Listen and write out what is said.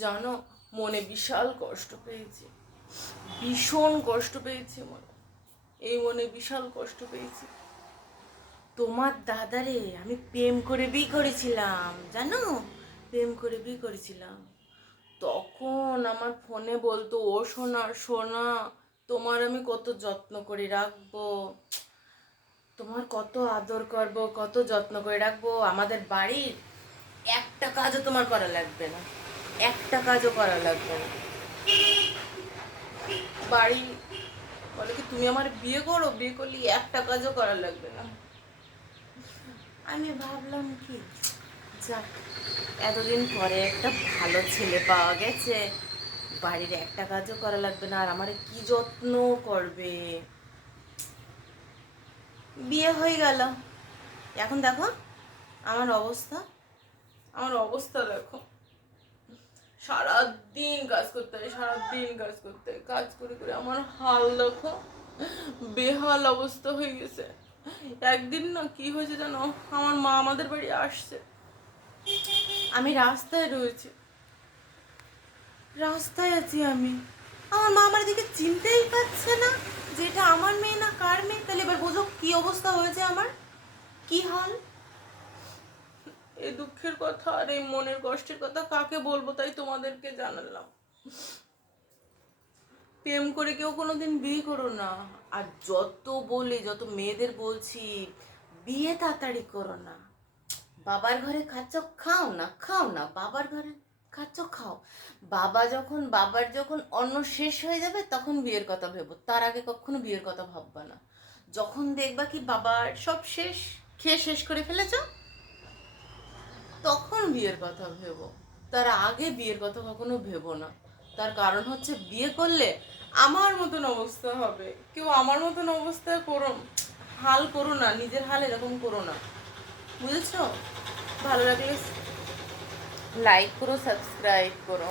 জানো, মনে বিশাল কষ্ট পেয়েছি, ভীষণ কষ্ট পেয়েছি মনে বিশাল কষ্ট পেয়েছি। তোমার দাদারে আমি প্রেম করে বিয়ে করেছিলাম, জানো, প্রেম করে বিয়ে করেছিলাম। তখন আমার ফোনে বলতো, ও সোনা সোনা, তোমার আমি কত যত্ন করে রাখবো, তোমার কত আদর করব, কত যত্ন করে রাখবো। আমাদের বাড়ির একটা কাজও তোমার করা লাগবে না, একটা কাজও করা লাগবে না। বাড়ি বলে কি, তুমি আমার বিয়ে করো, বিয়ে করলে একটা কাজও করা লাগবে না। আমি ভাবলাম কি, যাক, এতদিন পরে একটা ভালো ছেলে পাওয়া গেছে, বাড়ির একটা কাজও করা লাগবে না, আর আমার কি যত্ন করবে। বিয়ে হয়ে গেল, এখন দেখো আমার অবস্থা, দেখো, সারাদিন কাজ করতে হয়, সারাদিন কাজ করতে হয়, কাজ করে করে আমার হাল দেখো, বেহাল অবস্থা হয়ে গেছে। একদিন না কি হয়েছে জানো, আমার মা আমাদের বাড়ি আসছে, আমি রাস্তায় রয়েছি, রাস্তায় আছি আমি, আমার মা আমার দিকে চিনতেই পারছে না যে এটা আমার মেয়ে না কার মেয়ে। তাহলে এবার বোঝো কি অবস্থা হয়েছে আমার, কি হাল। এই দুঃখের কথা আর এই মনের কষ্টের কথা কাকে বলবো, তাই তোমাদেরকে জানালাম। প্রেম করে কেউ কোনোদিন বিয়ে করো না। আর যত বলি, যত মেয়েদের বলছি, বিয়ে তাড়াতাড়ি করো না, বাবার ঘরে খাচ্ছ খাও না, খাও না, বাবার ঘরে খাচ্ছ খাও। বাবার যখন অন্ন শেষ হয়ে যাবে তখন বিয়ের কথা ভেবো, তার আগে কখনো বিয়ের কথা ভাববা না। যখন দেখবা কি বাবার সব শেষ, খেয়ে শেষ করে ফেলেছ, তখন বিয়ের কথা ভেবো, তার আগে বিয়ের কথা কখনো ভেবো না। তার কারণ হচ্ছে, বিয়ে করলে আমার মতন অবস্থা হবে, কেউ আমার মতন অবস্থায় হাল করো না, নিজের হাল এরকম করো না, বুঝেছো? ভালো লাগলে লাইক করো, সাবস্ক্রাইব করো।